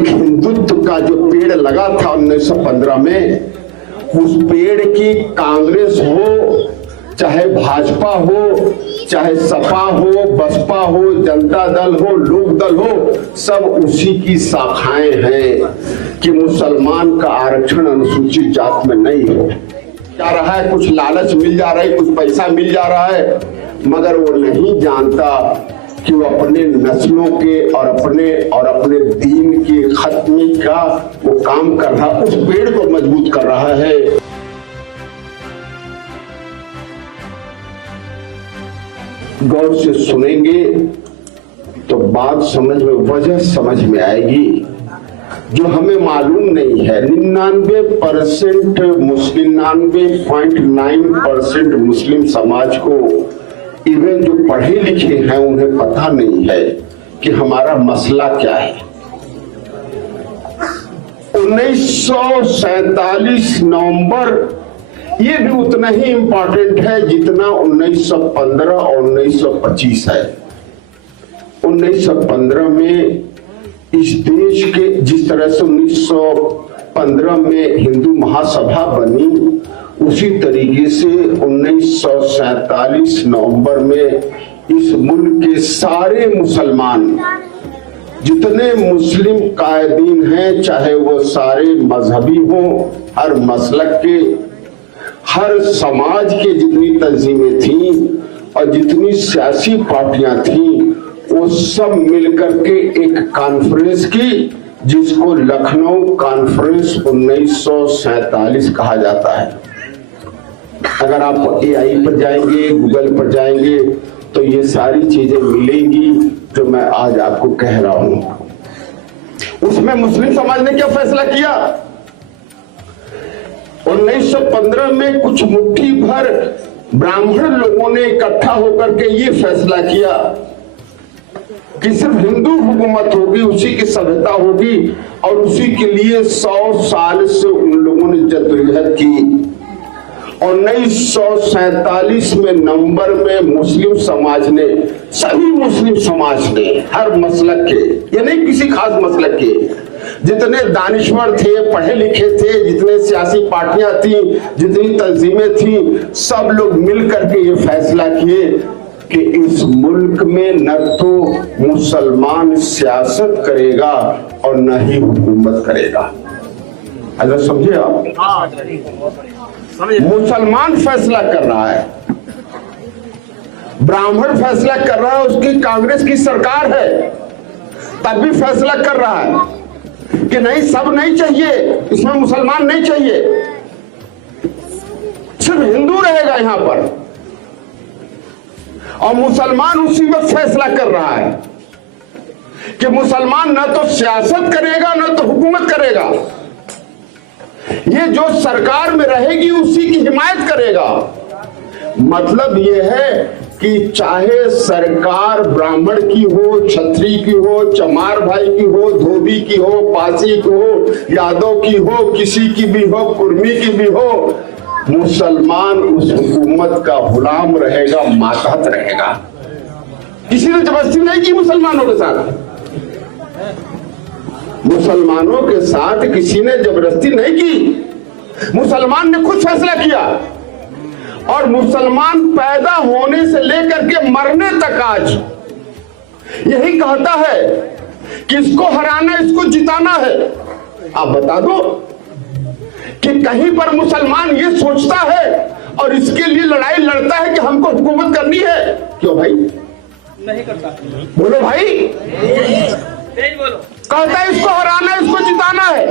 हिंदुत्व का जो पेड़ लगा था 1915 में, उस पेड़ की कांग्रेस हो, चाहे भाजपा हो, चाहे सपा हो, बसपा हो, जनता दल हो, लोक दल हो, सब उसी की शाखाएं हैं कि मुसलमान का आरक्षण अनुसूचित जात में नहीं हो। जा रहा है, कुछ लालच मिल जा रहा है, कुछ पैसा मिल जा रहा है, मगर वो नहीं जानता कि वो अपने नस्लों के और अपने दीन की खत्मी का वो काम कर रहा, उस पेड़ को मजबूत कर रहा है। गौर से सुनेंगे तो बात समझ में, वजह समझ में आएगी जो हमें मालूम नहीं है। 99% मुस्लिम, 99.9% मुस्लिम समाज को, इवन जो पढ़े लिखे हैं उन्हें पता नहीं है कि हमारा मसला क्या है। 1947 नवंबर ये भी उतना ही इंपॉर्टेंट है जितना 1915 और 1925 है। 1915 में इस देश के, जिस तरह से 1915 में हिंदू महासभा बनी, उसी तरीके से 1947 नवंबर में इस मुल्क के सारे मुसलमान, जितने मुस्लिम कायदीन हैं, चाहे वो सारे मजहबी हों, हर मसलक के, हर समाज के जितनी तंजीमें थीं और जितनी सियासी पार्टियां थीं, वो सब मिलकर के एक कॉन्फ्रेंस की, जिसको लखनऊ कॉन्फ्रेंस 1947 कहा जाता है। अगर आप AI पर जाएंगे, गूगल पर जाएंगे, तो ये सारी चीजें मिलेंगी जो मैं आज आपको कह रहा हूं। उसमें मुस्लिम समाज ने क्या फैसला किया? 1915 में कुछ मुट्ठी भर ब्राह्मण लोगों ने इकट्ठा होकर के ये फैसला किया कि सिर्फ हिंदू हुकूमत होगी, उसी की सभ्यता होगी, और उसी के लिए 100 साल से उन लोगों ने जद्दोजहद की। 1947 में नवंबर में मुस्लिम समाज ने, सभी मुस्लिम समाज ने, हर मसलक के, ये नहीं किसी खास मसलक के, जितने दानिश्वर थे, पढ़े लिखे थे, जितने सियासी पार्टियां थी, जितनी तंजीमें थी, सब लोग मिलकर के ये फैसला किए कि इस मुल्क में न तो मुसलमान सियासत करेगा और न ही हुकूमत करेगा। अगर समझे आप, मुसलमान फैसला कर रहा है, ब्राह्मण फैसला कर रहा है, उसकी कांग्रेस की सरकार है, तब भी फैसला कर रहा है कि नहीं, सब नहीं चाहिए, इसमें मुसलमान नहीं चाहिए, सिर्फ हिंदू रहेगा यहां पर। और मुसलमान उसी वक्त फैसला कर रहा है कि मुसलमान न तो सियासत करेगा न तो हुकूमत करेगा, ये जो सरकार में रहेगी उसी की हिमायत करेगा। मतलब ये है कि चाहे सरकार ब्राह्मण की हो, क्षत्रिय की हो, चमार भाई की हो, धोबी की हो, पासी की हो, यादव की हो, किसी की भी हो, कुर्मी की भी हो, मुसलमान उस हुकूमत का गुलाम रहेगा, मातहत रहेगा। किसी ने जबरदस्ती नहीं की मुसलमानों के साथ, मुसलमानों के साथ किसी ने जबरदस्ती नहीं की, मुसलमान ने खुद फैसला किया। और मुसलमान पैदा होने से लेकर के मरने तक आज यही कहता है कि इसको हराना, इसको जिताना है। आप बता दो कि कहीं पर मुसलमान ये सोचता है और इसके लिए लड़ाई लड़ता है कि हमको हुकूमत करनी है? क्यों भाई नहीं करता? बोलो भाई, बोलो। कहता है इसको हराना है, इसको जिताना है।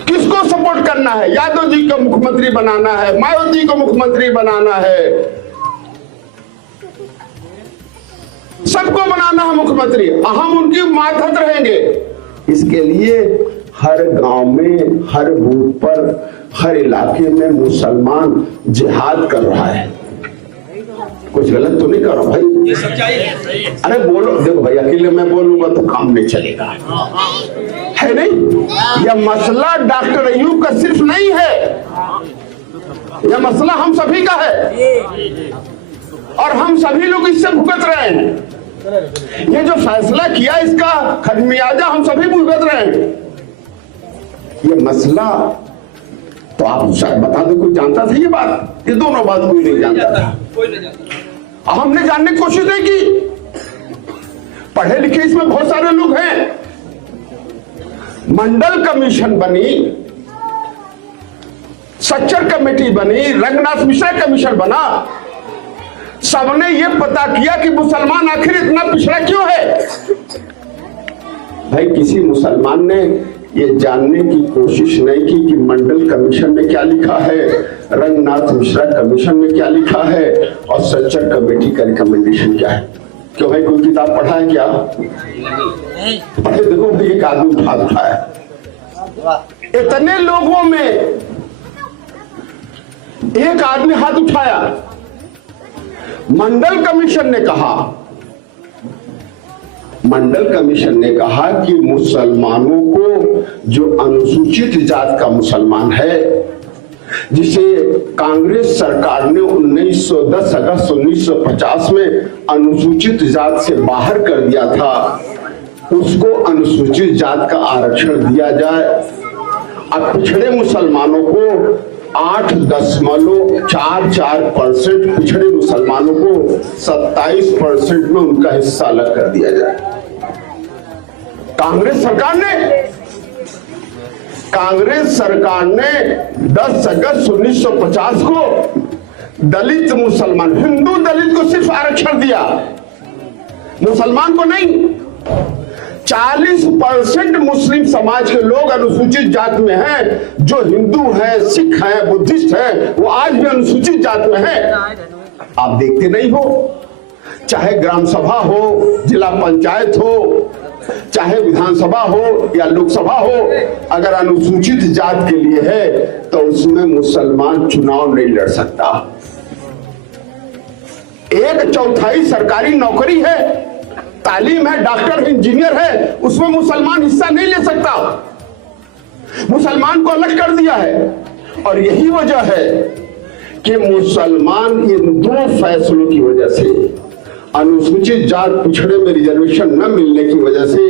किसको सपोर्ट करना है? यादव जी को मुख्यमंत्री बनाना है, मायावती को मुख्यमंत्री बनाना है, सबको बनाना है मुख्यमंत्री, हम उनकी मातहत रहेंगे। इसके लिए हर गांव में, हर बूथ पर, हर इलाके में मुसलमान जिहाद कर रहा है। कुछ गलत तो नहीं कर रहा भाई? ये सच्चाई है। अरे बोलो, देखो भाई, अकेले मैं बोलूंगा तो काम नहीं चलेगा, है नहीं? यह मसला डॉक्टर अयूब का सिर्फ नहीं है, यह मसला हम सभी का है और हम सभी लोग इससे भुगत रहे हैं। ये जो फैसला किया इसका खमियाजा हम सभी भुगत रहे हैं। ये मसला तो आप शायद बता दो, कोई जानता था ये बात? ये दोनों बात कोई नहीं जानता था, कोई नहीं जानता। हमने जानने की कोशिश नहीं की। पढ़े लिखे इसमें बहुत सारे लोग हैं। मंडल कमीशन बनी, सच्चर कमेटी बनी, रंगनाथ मिश्रा कमीशन बना, सबने ये पता किया कि मुसलमान आखिर इतना पिछड़ा क्यों है। भाई किसी मुसलमान ने ये जानने की कोशिश नहीं की कि मंडल कमीशन में क्या लिखा है, रंगनाथ मिश्रा कमीशन में क्या लिखा है और सच्चर कमेटी का रिकमेंडेशन क्या है। क्यों भाई, कोई किताब पढ़ा है क्या? पढ़े देखो भाई, एक आदमी हाथ उठाया। इतने लोगों में एक आदमी हाथ उठाया। मंडल कमीशन ने कहा कि मुसलमानों को जो अनुसूचित जात का मुसलमान है, जिसे कांग्रेस सरकार ने 10 अगस्त 1950 में अनुसूचित जात से बाहर कर दिया था, उसको अनुसूचित जात का आरक्षण दिया जाए। अब पिछड़े मुसलमानों को 8.44% पिछड़े मुसलमानों को 27% में उनका हिस्सा अलग कर दिया जाए। कांग्रेस सरकार ने 10 अगस्त 1950 को दलित मुसलमान, हिंदू दलित को सिर्फ आरक्षण दिया, मुसलमान को नहीं। 40% मुस्लिम समाज के लोग अनुसूचित जात में हैं, जो हिंदू हैं, सिख हैं, बुद्धिस्ट हैं, वो आज भी अनुसूचित जात में हैं। आप देखते नहीं हो, चाहे ग्राम सभा हो, जिला पंचायत हो, चाहे विधानसभा हो या लोकसभा हो, अगर अनुसूचित जात के लिए है तो उसमें मुसलमान चुनाव नहीं लड़ सकता। 1/4 सरकारी नौकरी है, तालीम है, डॉक्टर है, इंजीनियर है, उसमें मुसलमान हिस्सा नहीं ले सकता। मुसलमान को अलग कर दिया है। और यही वजह है कि मुसलमान इन 2 फैसलों की वजह से, अनुसूचित जात पिछड़े में रिजर्वेशन न मिलने की वजह से,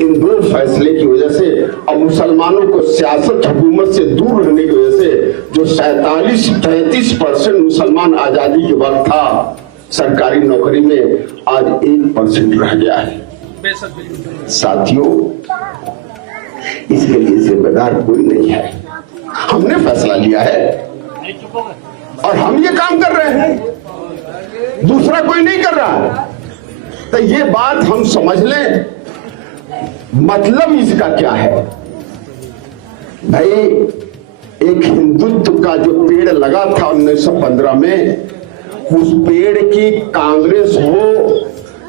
इन 2 फैसले की वजह से, और मुसलमानों को सियासत हुकूमत से दूर रहने की वजह से, जो 37-33% मुसलमान आजादी के वक्त था सरकारी नौकरी में, आज 1% रह गया है। साथियों, इसके लिए जिम्मेदार कोई नहीं है। हमने फैसला लिया है और हम ये काम कर रहे हैं, दूसरा कोई नहीं कर रहा। तो ये बात हम समझ लें, मतलब इसका क्या है। भाई एक हिंदुत्व का जो पेड़ लगा था 1915 में, उस पेड़ की कांग्रेस हो,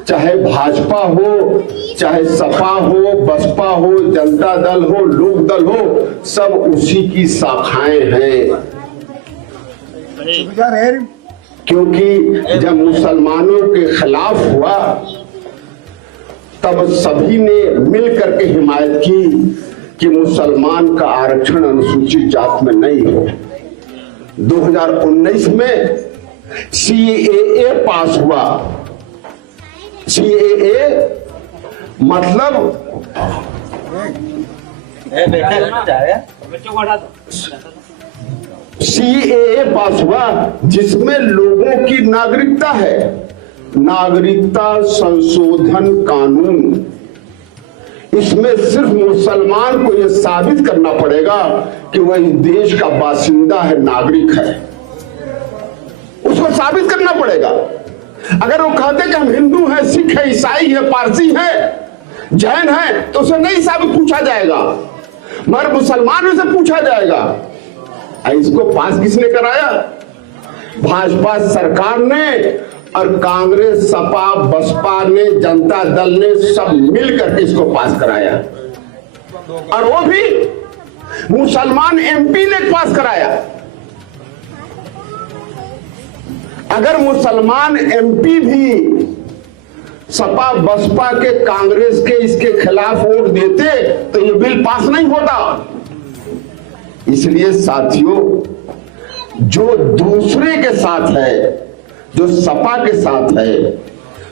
चाहे भाजपा हो, चाहे सपा हो, बसपा हो, जनता दल हो, लोक दल हो, सब उसी की शाखाएं हैं। क्योंकि जब मुसलमानों के खिलाफ हुआ तब सभी ने मिलकर के हिमायत की कि मुसलमान का आरक्षण अनुसूचित जात में नहीं हो। 2019 में CAA पास हुआ। CAA मतलब CAA पास हुआ, जिसमें लोगों की नागरिकता है, नागरिकता संशोधन कानून। इसमें सिर्फ मुसलमान को यह साबित करना पड़ेगा कि वह इस देश का बासिंदा है, नागरिक है, उसको साबित करना पड़ेगा। अगर वो कहते कि हम हिंदू हैं, सिख है, ईसाई है, पारसी है, जैन है, तो उसे नहीं साबित पूछा जाएगा, मगर मुसलमानों से पूछा जाएगा। इसको पास किसने कराया? भाजपा सरकार ने, और कांग्रेस, सपा, बसपा ने, जनता दल ने सब मिलकर इसको पास कराया। और वो भी मुसलमान MP ने पास कराया। अगर मुसलमान MP भी सपा, बसपा के, कांग्रेस के इसके खिलाफ वोट देते तो ये बिल पास नहीं होता। इसलिए साथियों, जो दूसरे के साथ है, जो सपा के साथ है,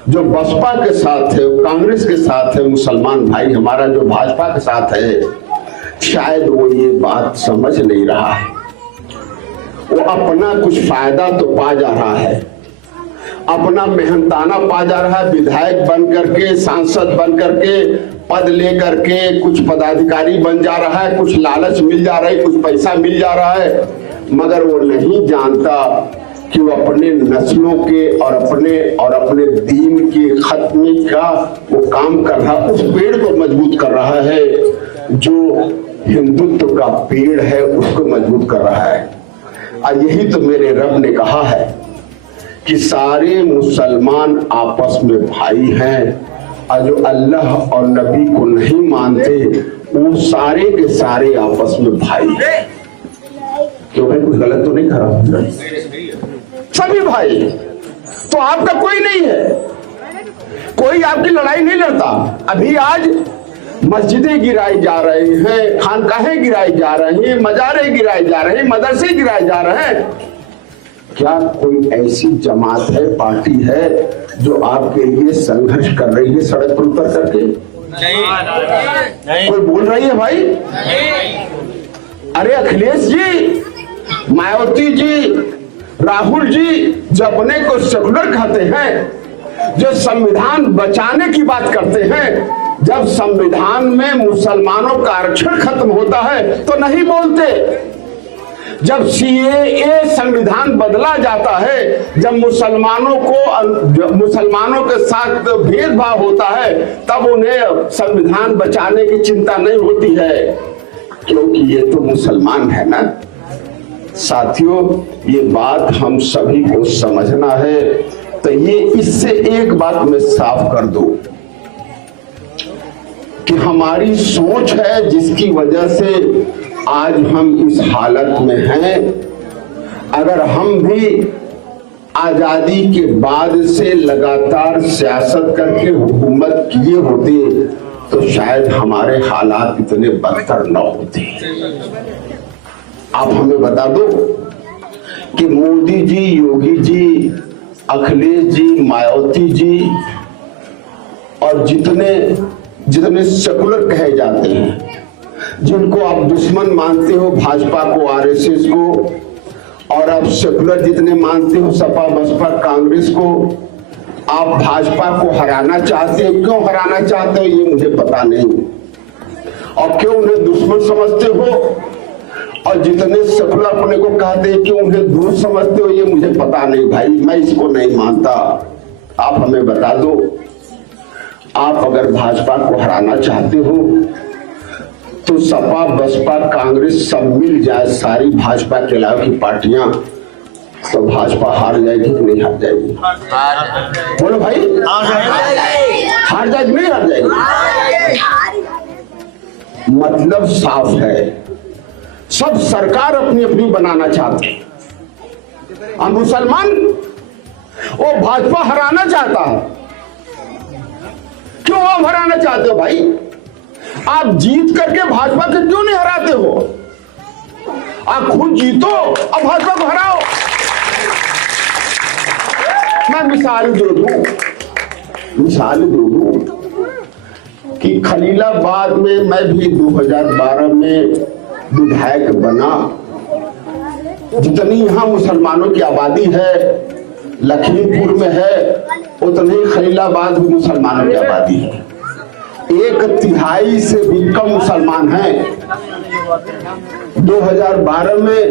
जो बसपा के साथ है, कांग्रेस के साथ है, मुसलमान भाई हमारा जो भाजपा के साथ है, शायद वो ये बात समझ नहीं रहा है। वो अपना कुछ फायदा तो पा जा रहा है, अपना मेहनताना पा जा रहा है, विधायक बन करके, सांसद बन करके, पद ले करके कुछ पदाधिकारी बन जा रहा है, कुछ लालच मिल जा रहा है, कुछ पैसा मिल जा रहा है, मगर वो नहीं जानता कि वो अपने नस्लों के और अपने दीन के खत्मे का वो काम कर रहा, उस पेड़ को मजबूत कर रहा है जो हिंदुत्व का पेड़ है, उसको मजबूत कर रहा है। और यही तो मेरे रब ने कहा है कि सारे मुसलमान आपस में भाई हैं, और जो अल्लाह और नबी को नहीं मानते वो सारे के सारे आपस में भाई हैं। क्यों भाई, कुछ गलत तो नहीं कर रहा? सभी भाई, तो आपका कोई नहीं है, कोई आपकी लड़ाई नहीं लड़ता। अभी आज मस्जिदें गिराई जा रही हैं, खानकाहें गिराई जा रही हैं, मजारे गिराए जा रहे हैं, मदरसे गिराए जा रहे हैं। क्या कोई ऐसी जमात है, पार्टी है जो आपके लिए संघर्ष कर रही है सड़क पर उतर करके? नहीं। कोई बोल रही है भाई? नहीं। अरे अखिलेश जी, मायावती जी, राहुल जी जो अपने को सेकुलर कहते हैं, जो संविधान बचाने की बात करते हैं, जब संविधान में मुसलमानों का आरक्षण खत्म होता है तो नहीं बोलते। जब सीएए संविधान बदला जाता है, जब मुसलमानों के साथ भेदभाव होता है, तब उन्हें संविधान बचाने की चिंता नहीं होती है, क्योंकि ये तो मुसलमान है ना। साथियों, ये बात हम सभी को समझना है। तो ये इससे एक बात मैं साफ कर दूं कि हमारी सोच है जिसकी वजह से आज हम इस हालत में हैं। अगर हम भी आजादी के बाद से लगातार सियासत करके हुकूमत किए होते तो शायद हमारे हालात इतने बदतर न होते। आप हमें बता दो कि मोदी जी, योगी जी, अखिलेश जी, मायावती जी और जितने सेकुलर कहे जाते हैं, जिनको आप दुश्मन मानते हो, भाजपा को, आरएसएस को, और आप सेकुलर जितने मानते हो, सपा, बसपा, कांग्रेस को, आप भाजपा को हराना चाहते हो। क्यों हराना चाहते हो ये मुझे पता नहीं, और क्यों उन्हें दुश्मन समझते हो, और जितने सेकुलर अपने को कहते हैं क्यों उन्हें दूर समझते हो ये मुझे पता नहीं भाई, मैं इसको नहीं मानता। आप हमें बता दो, आप अगर भाजपा को हराना चाहते हो तो सपा, बसपा, कांग्रेस सब मिल जाए, सारी भाजपा के अलावा की पार्टियां, तो भाजपा हार जाएगी कि नहीं हार जाएगी? बोलो भाई, हार जाएगी नहीं हार जाएगी? मतलब साफ है, सब सरकार अपनी अपनी बनाना चाहते हैं, और मुसलमान वो भाजपा हराना चाहता है। क्यों आप हराना चाहते हो भाई? आप जीत करके भाजपा के क्यों नहीं हराते हो? आप खुद जीतो और भाजपा को हराओ। मैं मिसाल दे दूं कि खलीलाबाद में मैं भी 2012 में विधायक बना। जितनी यहां मुसलमानों की आबादी है लखीमपुर में है, उतनी खलीलाबाद में मुसलमानों की आबादी है। 1/3 से भी कम मुसलमान हैं। 2012 में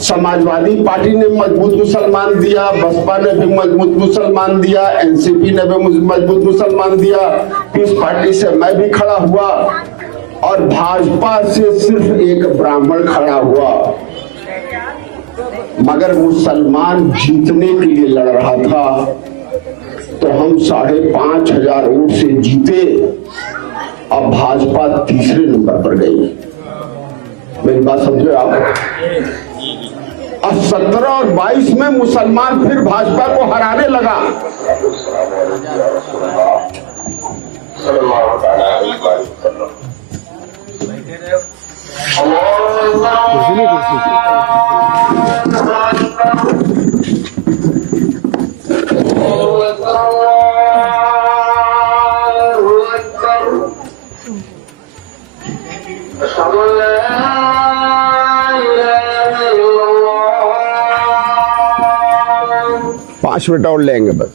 समाजवादी पार्टी ने मजबूत मुसलमान दिया, बसपा ने भी मजबूत मुसलमान दिया, एनसीपी ने भी मजबूत मुसलमान दिया, पीस पार्टी से मैं भी खड़ा हुआ, और भाजपा से सिर्फ एक ब्राह्मण खड़ा हुआ। मगर मुसलमान जीतने के लिए लड़ रहा था, तो हम 5,500 वोट से जीते, अब भाजपा तीसरे नंबर पर गई। मेरी बात समझे आप? और 17 और 22 में मुसलमान फिर भाजपा को हराने लगा। 5 मिनट और लेंगे बस।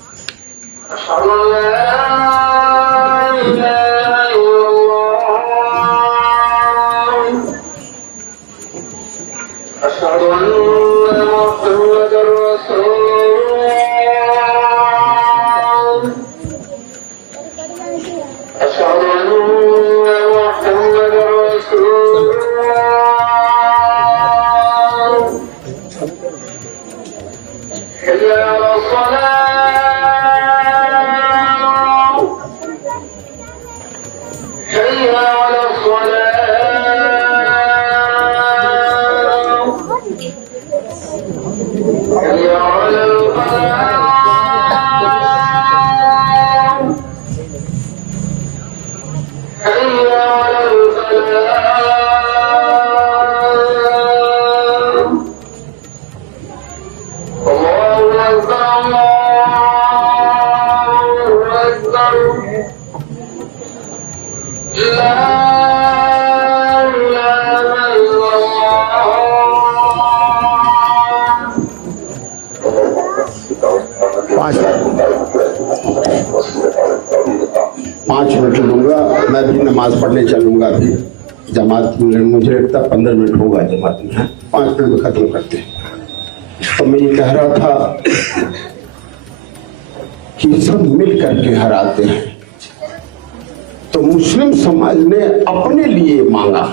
पाँच मिनट लूंगा, मैं भी नमाज पढ़ने चलूंगा। अभी जमात मुझे लगता 15 मिनट होगा जमात में, 5 मिनट में खत्म करते हैं। तो मैं ये कह रहा था कि सब मिल करके हराते हैं। तो मुस्लिम समाज ने अपने लिए मांगा,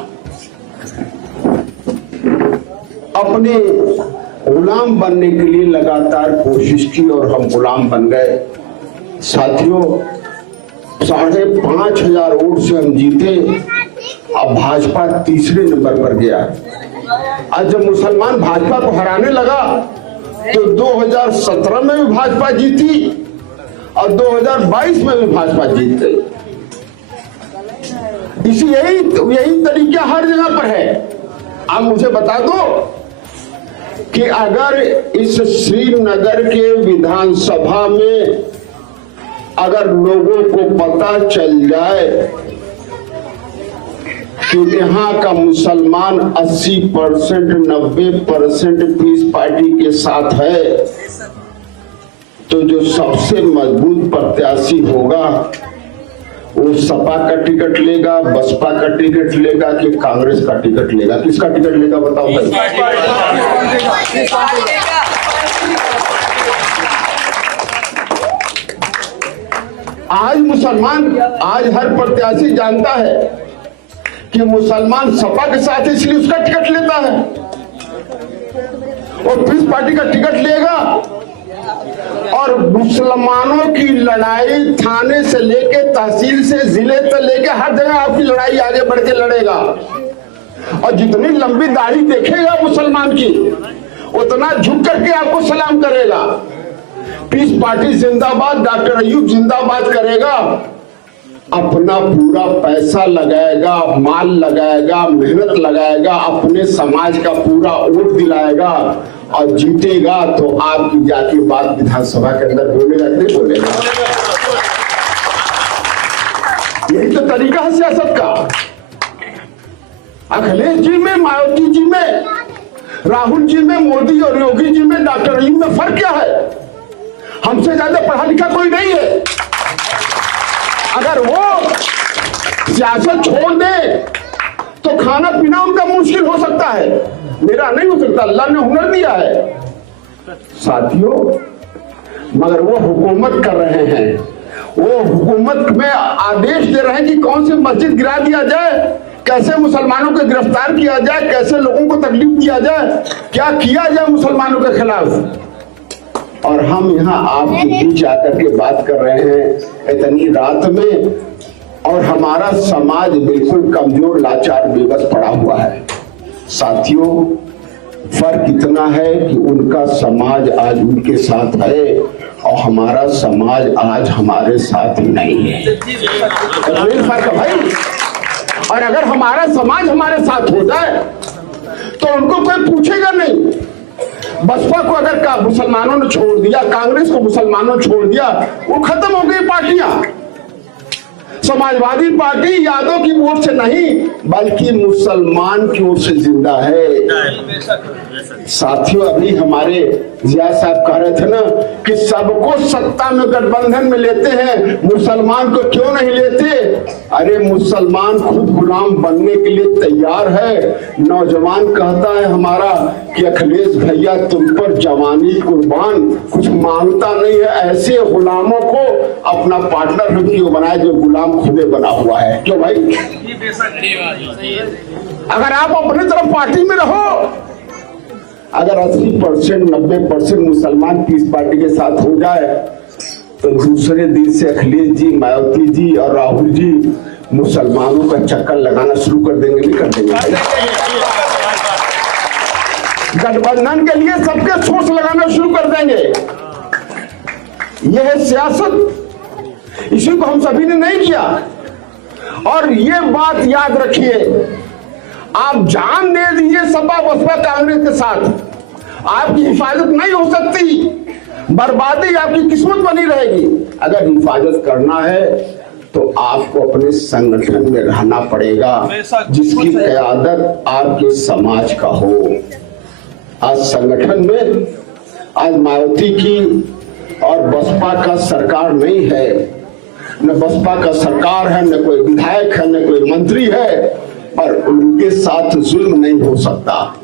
अपने गुलाम बनने के लिए लगातार कोशिश की और हम गुलाम बन गए। साथियों, 5,500 वोट से हम जीते। अब भाजपा तीसरे नंबर पर गया। आज जब मुसलमान भाजपा को हराने लगा तो 2017 में भी भाजपा जीती और 2022 में भी भाजपा जीत गई। यही तरीका हर जगह पर है। आप मुझे बता दो कि अगर इस श्रीनगर के विधानसभा में अगर लोगों को पता चल जाए कि यहाँ का मुसलमान 80%, 90% पीस पार्टी के साथ है, तो जो सबसे मजबूत प्रत्याशी होगा वो सपा का टिकट लेगा, बसपा का टिकट लेगा कि कांग्रेस का टिकट लेगा? किसका टिकट लेगा बताओ भाई? आज हर प्रत्याशी जानता है कि मुसलमान सपा के साथ है, इसलिए उसका टिकट लेता है और पीस पार्टी का टिकट लेगा। और मुसलमानों की लड़ाई थाने से लेके तहसील से जिले तक लेके हर जगह आपकी लड़ाई आगे बढ़ के लड़ेगा। और जितनी लंबी दाढ़ी देखेगा मुसलमान की, उतना झुक करके आपको सलाम करेगा। पीस पार्टी जिंदाबाद, डॉक्टर अयूब जिंदाबाद करेगा। अपना पूरा पैसा लगाएगा, माल लगाएगा, मेहनत लगाएगा, अपने समाज का पूरा वोट दिलाएगा और जीतेगा तो आपकी जाति बात विधानसभा के अंदर बोलेगा नहीं बोलेगा? यही तो तरीका है सियासत का। अखिलेश जी में, मायावती जी में, राहुल जी में, मोदी और योगी जी में, डॉक्टर अयूब में फर्क क्या है? हमसे ज्यादा पढ़ा लिखा कोई नहीं है। अगर वो सियासत छोड़ दे तो खाना पीना उनका मुश्किल हो सकता है, मेरा नहीं हो सकता। अल्लाह ने हुनर दिया है साथियों, मगर वो हुकूमत कर रहे हैं। वो हुकूमत में आदेश दे रहे हैं कि कौन सी मस्जिद गिरा दिया जाए, कैसे मुसलमानों को गिरफ्तार किया जाए, कैसे लोगों को तकलीफ दिया जाए, क्या किया जाए मुसलमानों के खिलाफ। और हम यहाँ आपके बीच आकर के बात कर रहे हैं इतनी रात में, और हमारा समाज बिल्कुल कमजोर, लाचार, बेबस पड़ा हुआ है। साथियों, फर्क इतना है कि उनका समाज आज उनके साथ है और हमारा समाज आज हमारे साथ नहीं है। फर्क भाई। और अगर हमारा समाज हमारे साथ हो जाए तो उनको कोई पूछेगा नहीं। बसपा को अगर मुसलमानों ने छोड़ दिया, कांग्रेस को मुसलमानों ने छोड़ दिया, वो खत्म हो गई पार्टियां। समाजवादी पार्टी यादव की वोट से नहीं बल्कि मुसलमान की ओर से जिंदा है। साथियों, अभी हमारे जिया साहब कह रहे थे ना कि सबको सत्ता में गठबंधन में लेते हैं, मुसलमान को क्यों नहीं लेते? अरे मुसलमान खुद गुलाम बनने के लिए तैयार है। नौजवान कहता है हमारा कि अखिलेश भैया तुम पर जवानी कुर्बान, कुछ मांगता नहीं है। ऐसे गुलामों को अपना पार्टनर हम क्यों बनाए जो गुलाम खुदे बना हुआ है? क्यों भाई? अगर आप अपने तरफ पार्टी में रहो, अगर 80% 90% मुसलमान की इस पार्टी के साथ हो जाए तो दूसरे दिन से अखिलेश जी, मायावती जी और राहुल जी मुसलमानों का चक्कर लगाना शुरू कर देंगे। नहीं कर देंगे? गठबंधन के लिए सबके सोच लगाना शुरू कर देंगे। यह है सियासत, इसी को हम सभी ने नहीं किया। और ये बात याद रखिए, आप जान दे दीजिए सपा बसपा कांग्रेस के साथ, आपकी हिफाजत नहीं हो सकती, बर्बादी आपकी किस्मत बनी रहेगी। अगर हिफाजत करना है तो आपको अपने संगठन में रहना पड़ेगा जिसकी क़यादत आपके समाज का हो। आज संगठन में आज मायावती की और बसपा का सरकार नहीं है, न बसपा का सरकार है, न कोई विधायक है, न कोई मंत्री है, पर उनके साथ जुल्म नहीं हो सकता।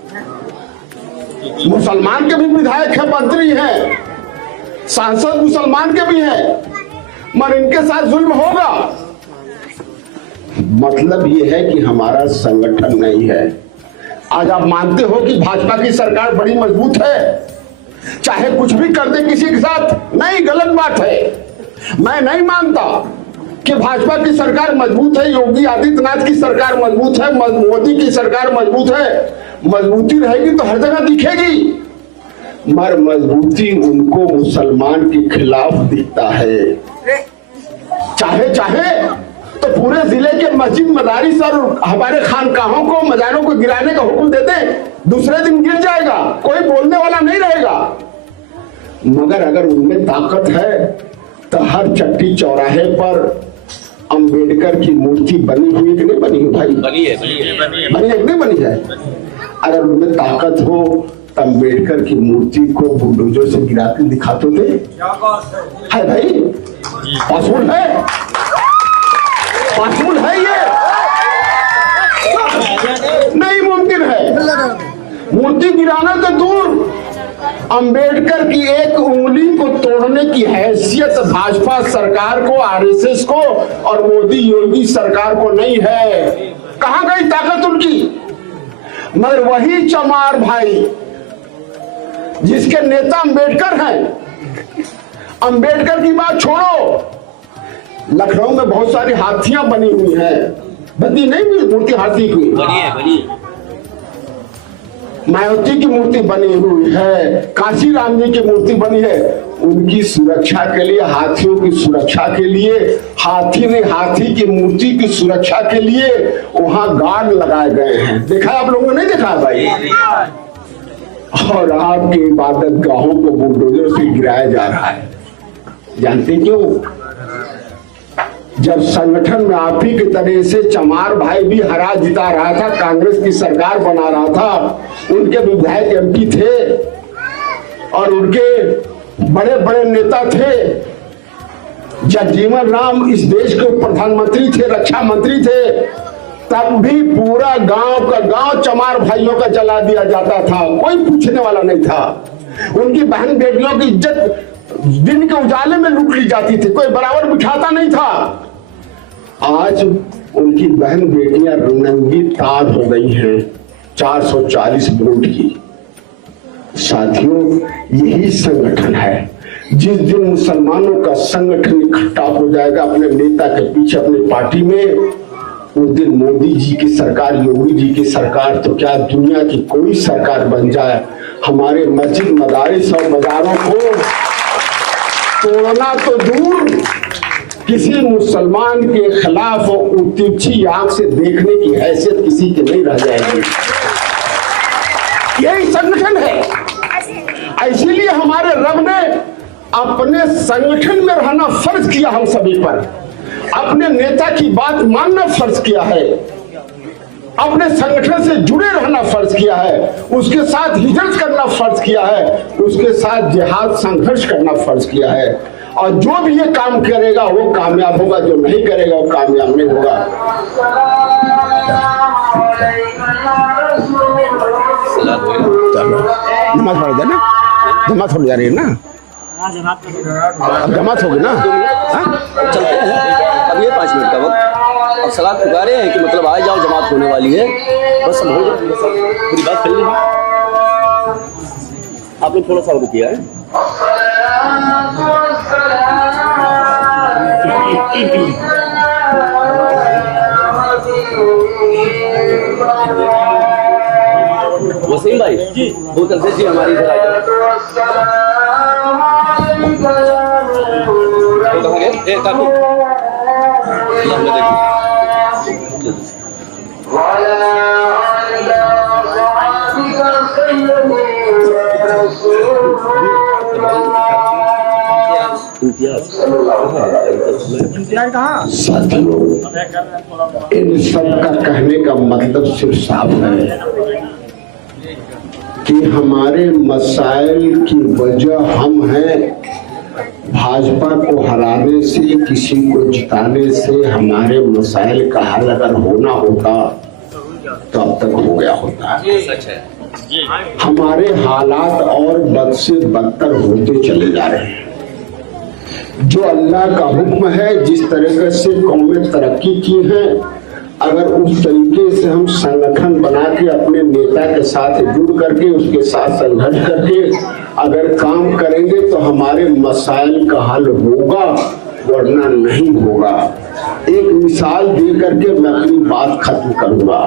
मुसलमान के भी विधायक है, मंत्री हैं, सांसद मुसलमान के भी हैं, मगर इनके साथ जुल्म होगा। मतलब ये है कि हमारा संगठन नहीं है। आज आप मानते हो कि भाजपा की सरकार बड़ी मजबूत है, चाहे कुछ भी कर दे किसी के साथ? नहीं, गलत बात है। मैं नहीं मानता कि भाजपा की सरकार मजबूत है, योगी आदित्यनाथ की सरकार मजबूत है, मोदी की सरकार मजबूत है। मजबूती रहेगी तो हर जगह दिखेगी, मगर मजबूती उनको मुसलमान के खिलाफ दिखता है। चाहे तो पूरे जिले के मस्जिद मदारिस और हमारे खानकाहों को, मजारों को गिराने का हुक्म देते, दूसरे दिन गिर जाएगा, कोई बोलने वाला नहीं रहेगा। मगर अगर उनमें ताकत है तो हर चट्टी चौराहे पर अंबेडकर की मूर्ति बनी हुई है कि नहीं बनी हुई भाई? बनी है कि नहीं बनी है? अगर उनमें ताकत हो तो अंबेडकर की मूर्ति को बुलडोजर से गिरा के दिखाते थे। है भाई? पॉसिबल है? पॉसिबल है? ये नहीं मुमकिन है। मूर्ति गिराना तो दूर, अंबेडकर की एक उंगली को तोड़ने की हैसियत भाजपा सरकार को, आरएसएस को और मोदी योगी सरकार को नहीं है। कहां गई ताकत उनकी? मगर वही चमार भाई जिसके नेता अंबेडकर हैं, अंबेडकर की बात छोड़ो, लखनऊ में बहुत सारी हाथियां बनी हुई हैं, बनी नहीं मूर्ति हाथी की, बनी मायावती की मूर्ति बनी हुई है, काशी राम जी की मूर्ति बनी है। उनकी सुरक्षा के लिए, हाथियों की सुरक्षा के लिए, हाथी की मूर्ति की सुरक्षा के लिए वहां गार्ड लगाए गए हैं। देखा आप लोगों ने? नहीं देखा भाई? और आपकी इबादत गाहों को बुलडोजर से गिराया जा रहा है। जानते क्यों? जब संगठन में आप ही की तरह से चमार भाई भी हरा जिता रहा था, कांग्रेस की सरकार बना रहा था, उनके विधायक एमपी थे और उनके बड़े बड़े नेता थे। जगजीवन राम इस देश के प्रधानमंत्री थे, रक्षा मंत्री थे, तब भी पूरा गांव का गांव चमार भाइयों का जला दिया जाता था, कोई पूछने वाला नहीं था। उनकी बहन बेटियों की इज्जत दिन के उजाले में लूट ली जाती थी, कोई बराबर बिठाता नहीं था। आज उनकी बहन बेटियां नंगी तार हो गई हैं 440 वोट की। साथियों, यही संगठन है। जिस दिन मुसलमानों का संगठन इकट्ठा हो जाएगा अपने नेता के पीछे, अपनी पार्टी में, उस दिन मोदी जी की सरकार, योगी जी की सरकार, तो क्या दुनिया की कोई सरकार बन जाए, हमारे मस्जिद मदारिस और बाजारों को तोड़ना तो दूर, किसी मुसलमान के खिलाफ तिरछी आंख से देखने की हैसियत किसी की नहीं रह जाएगी। यही संगठन है। इसीलिए हमारे रब ने अपने संगठन में रहना फर्ज किया हम सभी पर, अपने नेता की बात मानना फर्ज किया है। अपने संगठन से जुड़े रहना फर्ज किया है, उसके साथ हिजरत करना फर्ज किया है, उसके साथ जिहाद संघर्ष करना फर्ज किया है। और जो भी ये काम करेगा वो कामयाब होगा, जो नहीं करेगा वो कामयाब नहीं होगा। नमाज पढ़ देना, जमात हो जा रही है ना, अब जमात होगी ना, चलते हैं। अब ये 5 मिनट का वक्त, अब सलात पुकारे हैं कि मतलब आ जाओ, जमात होने वाली है, बस हो जाए, पूरी बात कर ली। आपने थोड़ा सा और किया है। वसीम भाई जी, बोतल से जी हमारी इधर आ जाओ। साथियों, इन सब का कहने का मतलब सिर्फ साफ है कि हमारे मसाइल की वजह हम हैं। भाजपा को हराने से, किसी को जिताने से हमारे मसाइल का हल अगर होना होता तो अब तक हो गया होता। सच है। हमारे हालात और बद से बदतर होते चले जा रहे हैं। जो अल्लाह का हुक्म है, जिस तरीके से कौमें तरक्की की है, अगर उस तरीके से हम संगठन बना के अपने नेता के साथ जुड़ करके, उसके साथ संघर्ष करके अगर काम करेंगे तो हमारे मसाइल का हल होगा, वरना नहीं होगा। एक मिसाल दे करके मैं अपनी बात खत्म करूंगा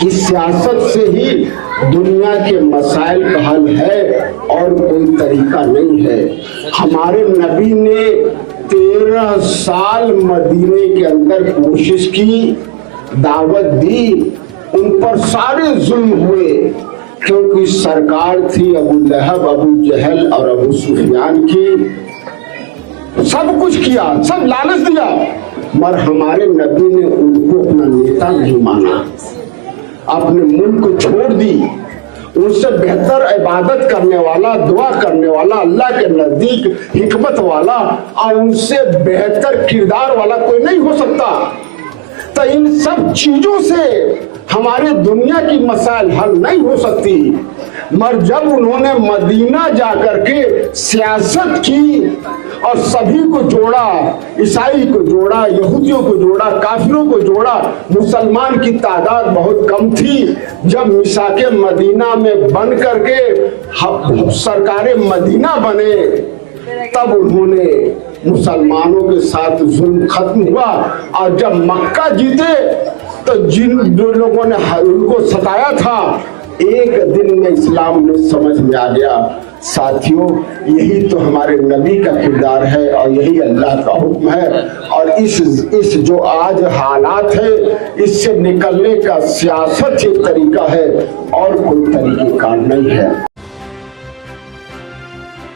कि सियासत से ही दुनिया के मसाइल का हल है और कोई तरीका नहीं है। हमारे नबी ने 13 साल मदीने के अंदर कोशिश की, दावत दी, उन पर सारे जुल्म हुए, क्योंकि सरकार थी अबू लहब, अबू जहल और अबू सुफियान की। सब कुछ किया, सब लालच दिया, मगर हमारे नबी ने उनको अपना नेता नहीं माना, अपने मुल्क को छोड़ दी। उनसे बेहतर इबादत करने वाला, दुआ करने वाला, अल्लाह के नजदीक हिकमत वाला और उनसे बेहतर किरदार वाला कोई नहीं हो सकता। तो इन सब चीजों से हमारे दुनिया की मसाइल हल नहीं हो सकती। मगर जब उन्होंने मदीना जाकर के सियासत की और सभी को जोड़ा, ईसाई को जोड़ा, यहूदियों को जोड़ा, काफिरों को जोड़ा, मुसलमान की तादाद बहुत कम थी। जब मिसाके मदीना में बन करके सरकारें मदीना बने, तब उन्होंने मुसलमानों के साथ जुल्म खत्म हुआ। और जब मक्का जीते तो जिन लोगों ने उनको सताया था, एक दिन में इस्लाम में समझ में आ गया। साथियों, यही तो हमारे नबी का किरदार है और यही अल्लाह का हुक्म है। और इस जो आज हालात है, इससे निकलने का सियासत एक तरीका है और कोई तरीका नहीं है।